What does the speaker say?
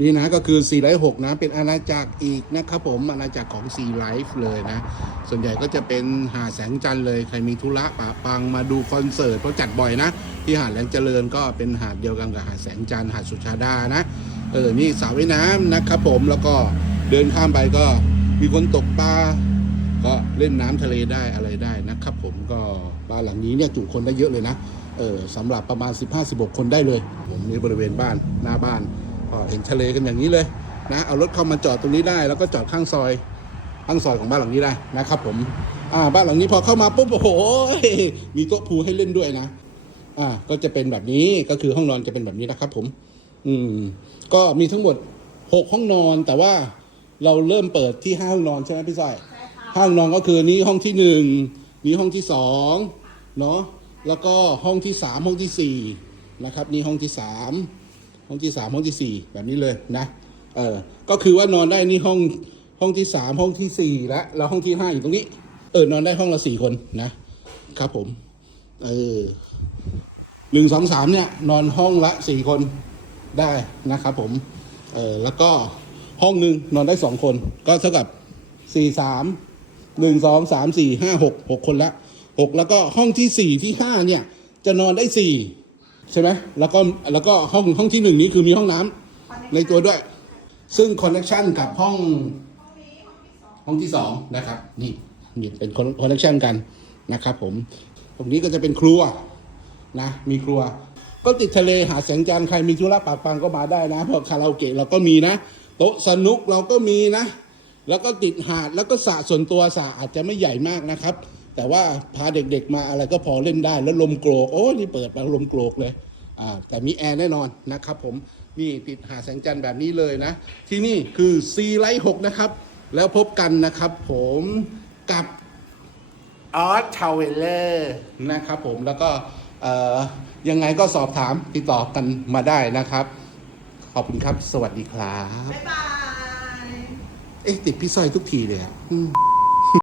นี่นะก็คือ4ไลฟ์6นะเป็นอาณาจักรอีกนะครับผมอาณาจักรของ4ไลฟ์เลยนะ ส่วนใหญ่ก็จะเป็นหาแสงจันทร์เลย ใครมีธุระปะปังมาดูคอนเสิร์ตเพราะจัดบ่อยนะ ที่หาดแหลมเจริญก็เป็นหาดเดียวกันกับหาดแสงจันทร์หาดสุชาดานะเออนี่สระว่ายน้ำนะครับผมแล้วก็เดินข้ามไปก็มีคนตกปลาก็เล่นน้ำทะเลได้อะไรได้นะครับผมก็บ้านหลังนี้เนี่ยจุคนได้เยอะเลยนะเออสำหรับประมาณ 15-16 คนได้เลย ผมนี่บริเวณบ้านหน้าบ้าน ก็เห็นทะเลกันอย่างนี้เลยนะเอารถเข้ามาจอดตรงนี้ได้ แล้วก็จอดข้างซอยข้างซอยของบ้านหลังนี้ได้นะครับ ผมอ่าบ้านหลังนี้พอเข้ามาปุ๊บโอ้โหมีโต๊ะพูลให้เล่นด้วยนะอ่าก็จะเป็นแบบนี้ก็คือห้องนอนจะเป็นแบบนี้นะครับ ผม อืม ก็มีทั้งหมดหกห้องนอนแต่ว่าเราเริ่มเปิดที่ห้าห้องนอนใช่ไหมพี่สร้อยห้องนอนก็คือนี้ห้องที่หนึ่งนี้ห้องที่สองเนาะแล้วก็ห้องที่สามห้องที่สี่นะครับ นี่ห้องที่สาม ห้องที่สามห้องที่สี่แบบนี้เลยนะ เออ ก็คือว่านอนได้นี่ห้องห้องที่สามห้องที่สี่และแล้วห้องที่ห้าอยู่ตรงนี้ เออนอนได้ห้องละสี่คนนะ ครับผม เออหนึ่งสองสามเนี่ย นอนห้องละสี่คนได้นะครับผม เออแล้วก็ห้องหนึ่งนอนได้สองคน ก็เท่ากับสี่สามหนึ่งสองสามสี่ห้าหกหกคนละหกแล้วก็ห้องที่สี่ที่ห้าเนี่ย จะนอนได้สี่ ใช่ไหมแล้วก็แล้วก็ห้องห้องที่หนึ่งนี้คือมีห้องน้ำในตัวด้วย ซึ่งคอนเน c t ชันกับห้องห้องที่สองนะครับ นี่นี่เป็นคอนเน c t ชันกันนะครับผม ตรงนี้ก็จะเป็นครัวนะ มีครัว ก็ติดทะเลหาดแสงจันทร์ใครมีธุระปะปังก็มาได้นะเพราะคาราโอเกะเราก็มีนะ โต๊ะสนุกเราก็มีนะ แล้วก็ติดหาดแล้วก็สระส่วนตัวสระอาจจะไม่ใหญ่มากนะครับ แต่ว่าพาเด็กๆมาอะไรก็พอเล่นได้แล้วลมโกรกโอ้นี่เปิดมาลมโกรกเลยอ่าแต่มีแอร์แน่นอนนะครับผมนี่ติดหาดแสงจันทร์แบบนี้เลยนะ ที่นี่คือซีไลท์หกนะครับ แล้วพบกันนะครับผมกับออสทาวเวลเลอร์นะครับผมแล้วก็เอ่อยังไงก็สอบถามติดต่อกันมาได้นะครับ ขอบคุณครับ สวัสดีครับ บ๊ายบาย เอ๊ะ ติดพี่สร้อยทุกทีเลยอะอืม